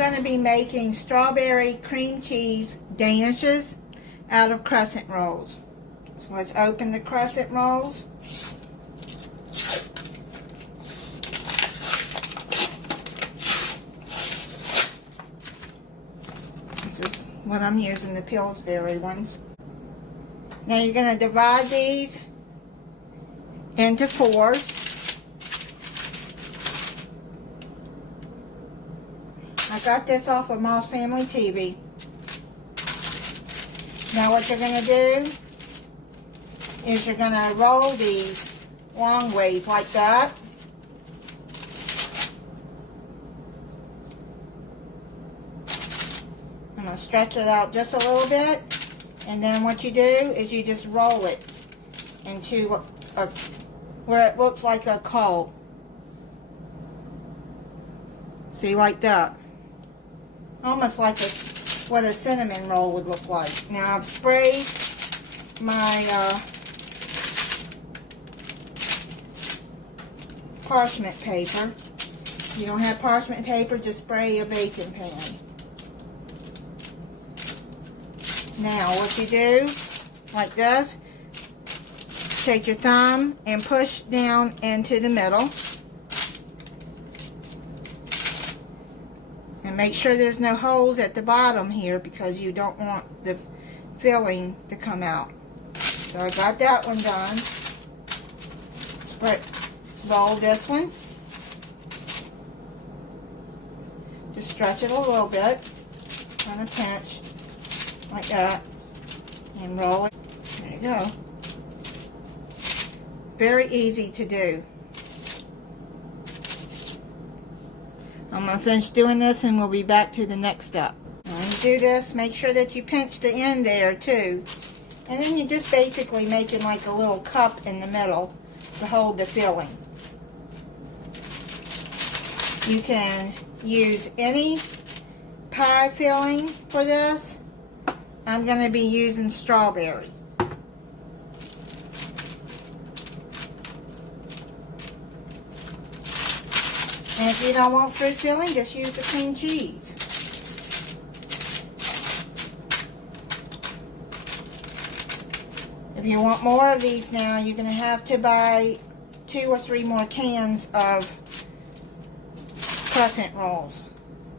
going to be making strawberry cream cheese Danishes out of Crescent Rolls. So let's open the Crescent Rolls. This is what I'm using, the Pillsbury ones. Now you're going to divide these into 4s. I got this off of Moss Family TV. Now what you're going to do is you're going to roll these long ways like that. I'm going to stretch it out just a little bit, and then what you do is you just roll it into where it looks like a coil. See, like that. Almost like what a cinnamon roll would look like. Now I've sprayed my parchment paper. If you don't have parchment paper, just spray a baking pan. Now what you do, like this, take your thumb and push down into the middle. And make sure there's no holes at the bottom here because you don't want the filling to come out. So I got that one done. Roll this one. Just stretch it a little bit. Kind of pinch. Like that. And roll it. There you go. Very easy to do. I'm going to finish doing this and we'll be back to the next step. When you do this, make sure that you pinch the end there too. And then you're just basically making like a little cup in the middle to hold the filling. You can use any pie filling for this. I'm going to be using strawberry. And if you don't want fruit filling, just use the cream cheese. If you want more of these now, you're going to have to buy 2 or 3 more cans of Crescent Rolls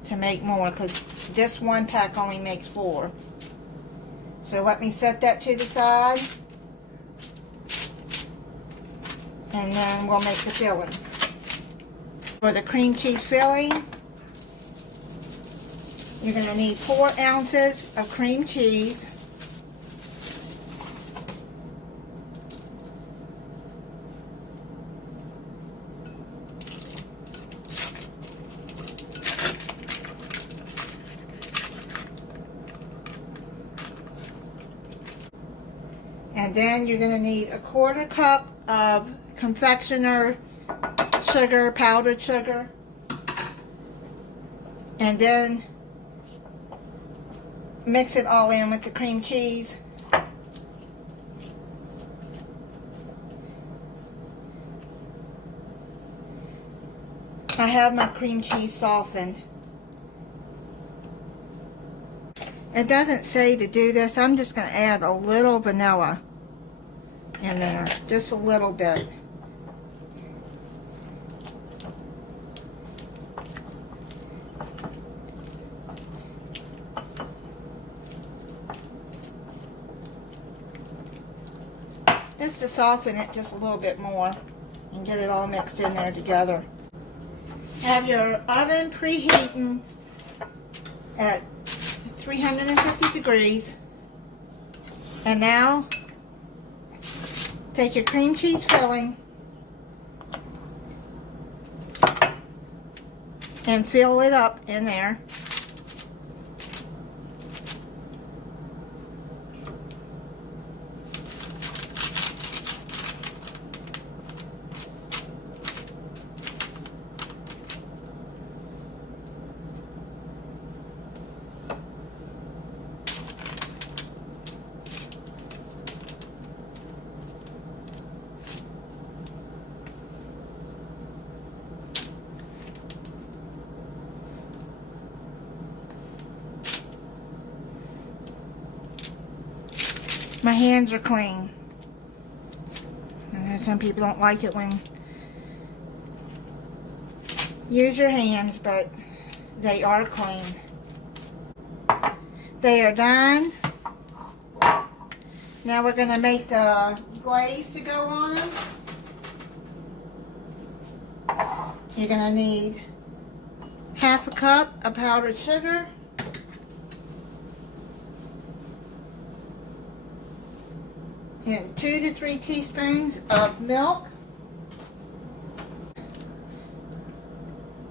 to make more, because this one pack only makes 4. So let me set that to the side. And then we'll make the filling. For the cream cheese filling, you're going to need 4 ounces of cream cheese. And then you're going to need a 1/4 cup of confectioner sugar, powdered sugar, and then mix it all in with the cream cheese. I have my cream cheese softened. It doesn't say to do this. I'm just going to add a little vanilla in there, just a little bit. Just to soften it just a little bit more and get it all mixed in there together. Have your oven preheating at 350 degrees. And now take your cream cheese filling and fill it up in there. My hands are clean. And some people don't like it when use your hands, but they are clean. They are done. Now we're going to make the glaze to go on. You're going to need half a cup of powdered sugar, and 2 to 3 teaspoons of milk.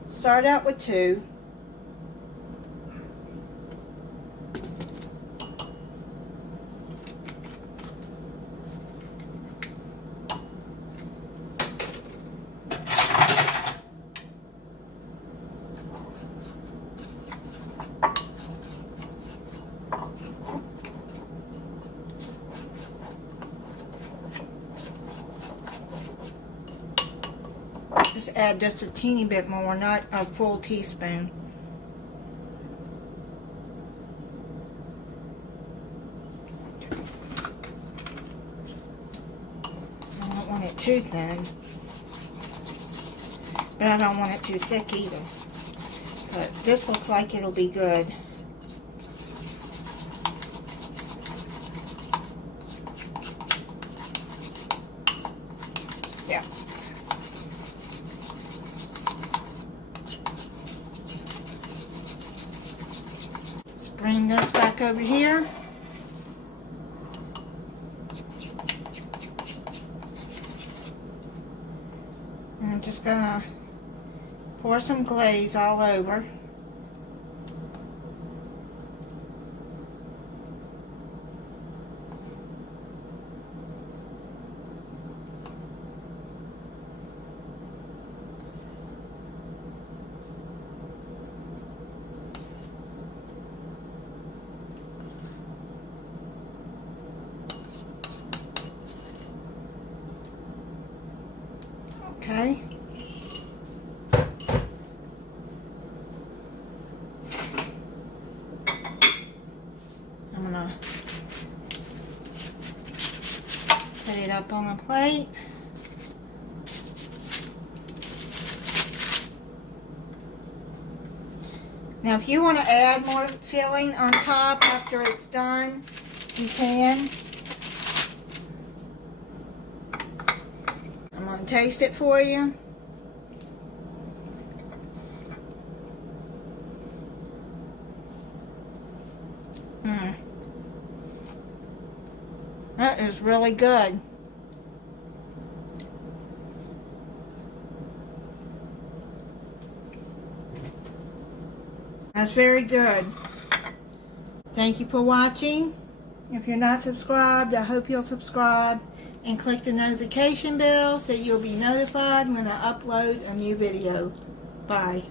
Start out with 2. Just add just a teeny bit more, not a full teaspoon. I don't want it too thin, but I don't want it too thick either. But this looks like it'll be good. Yeah. Bring this back over here. And I'm just gonna pour some glaze all over. Okay. I'm gonna put it up on a plate. Now if you want to add more filling on top after it's done, you can. I'm going to taste it for you. That is really good. That's very good. Thank you for watching. If you're not subscribed, I hope you'll subscribe and click the notification bell so you'll be notified when I upload a new video. Bye.